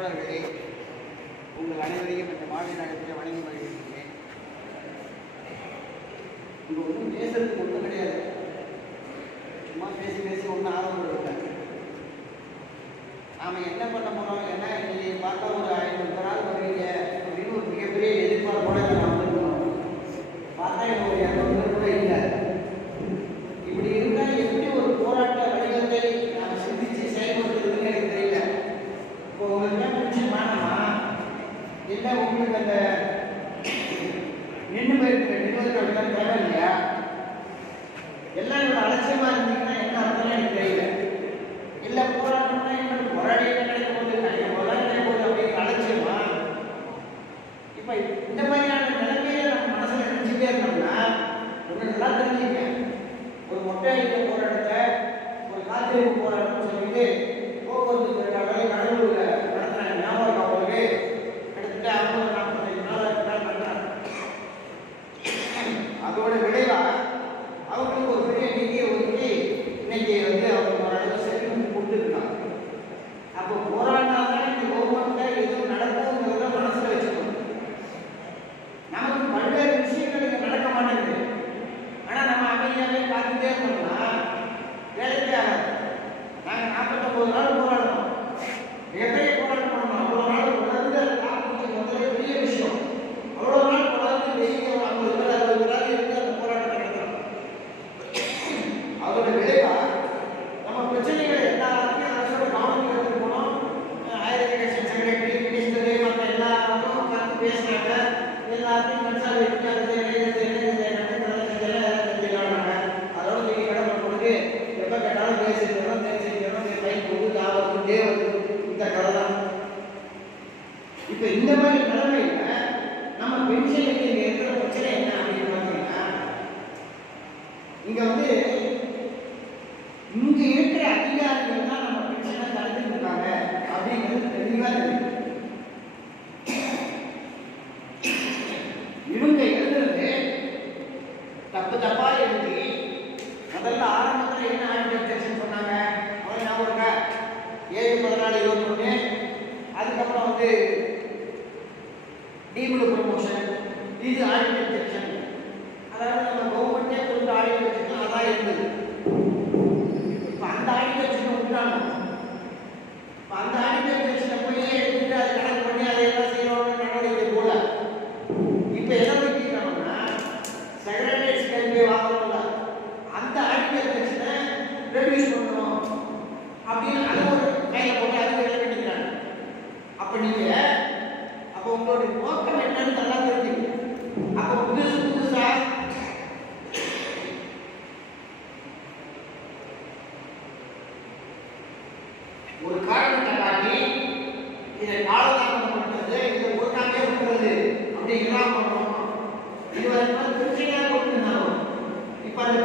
தோழர்களே உங்கள் அனைவரையும் இந்த மாலை நகரத்தில் வணங்கி வருகின்றேன் இங்கே ஒன்றும் பேசுறதுக்கு ஒன்றும் கிடையாது. சும்மா பேசி பேசி ஒன்றும் ஆர்வம் கொடுத்தாங்க நாம் என்ன பண்ண போனோம் என்ன இன்றைக்கி பார்த்தா ஒரு ஐநூறு நாள் வருவீங்க அப்படின்னு ஒரு மிகப்பெரிய எதிர்பார்ப்போட நான் வந்துருக்கோம் பார்த்தா இங்க ஒரு இரநூறு கூட இல்லை. இப்போ இந்த மாதிரி நிலைமையில நம்ம பென்ஷனுக்கு இங்கே இருக்கிற பிரச்சனை என்ன அப்படின்னு பார்த்தீங்கன்னா இங்கே வந்து இங்க இருக்கிற அதிகாரிகள் தான் நம்ம பிரச்சனை தடுத்துட்டு இருக்காங்க அப்படிங்கிறது தெளிவாக தெரியும் இவங்க எழுதுறது தப்பு தப்பா எழுதி முதல்ல ஆரம்பத்தில் என்ன ஆர்டிஃபிகேஷன் சொன்னாங்க. அவங்க ஞாபகம் ஏழு பதினாலு இருபத்தி ஒன்று அதுக்கப்புறம் வந்து டீமில் ப்ரொமோஷன் இது ஆடிட் செக்ஷன் அதாவது நம்ம கவர்மெண்ட்டே கொடுத்த ஆடிட் செக்ஷன் அதான் இருந்தது இப்போ அந்த ஆடிட் செக்ஷனை விட்டுறாங்க இப்போ அந்த ஆடிட் செக்ஷனை போய் எடுத்துட்டு அதை கணக்கு பண்ணி அதை எல்லாம் செய்யணும்னு நடவடிக்கை போல. இப்போ எதை வைக்கிறாங்கன்னா செக்ரட்டரிஸ் கல்வி வாங்கணும்ல. அந்த ஆடிட் செக்ஷனை ரெடியூஸ் பண்ணணும். அப்படின்னு அது அப்படிங்கிறதா பண்ணுறோம் இது வரைக்கும் பென்ஷனாக கொண்டு இருந்தாலும் இப்போ அந்த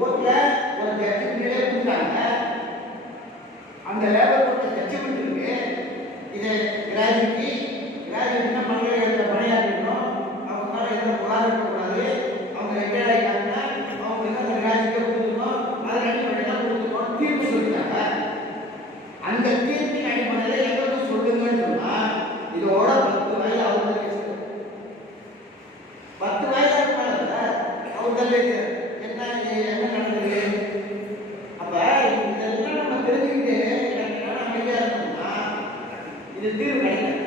கோர்ட்ல ஒரு ஜட்ஜ்மெண்ட்லேயே கொடுத்தாங்க அந்த லேபர் கோர்ட்ல ஜட்ஜ்மெண்ட் இருக்கு. இதை கிராஜுவிட்டி கிராஜுவிட்டினா பணியாளர்கிட்ட பணியாற்றணும் அவங்க மேலே எந்த புகார் இருக்கக்கூடாது? அவங்க ரிட்டையர் ஆகிட்டாங்கன்னா அவங்களுக்கு அந்த கிராஜுவிட்டியை கொடுத்துக்கணும் அதில் அடிப்படையில் தான் கொடுத்துக்கணும் தீர்ப்பு சொல்லிட்டாங்க. அந்த தீர்ப்பின் அடிப்படையில் எங்களுக்கு சொல்லுங்கன்னு சொன்னால் இதோட பத்து வயது அவங்களுக்கு பத்து வயது அவங்களுக்கு do, ain't it?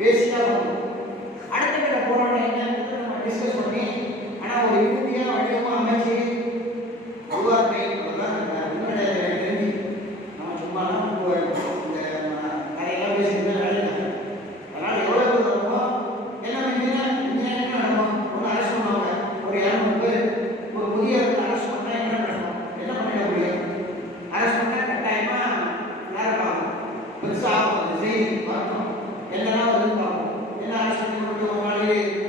வேஸ்ட்டாக வரும் அடுத்த கட்ட போனோம்னா என்னங்கிறது நம்ம டிஸ்கஸ் பண்ணி ஆனால் ஒரு யூனியாக வடிவமாக அமைச்சு உருவாக்கை பெருசாக செய்தி பார்க்கணும். என்னன்னா Hallelujah.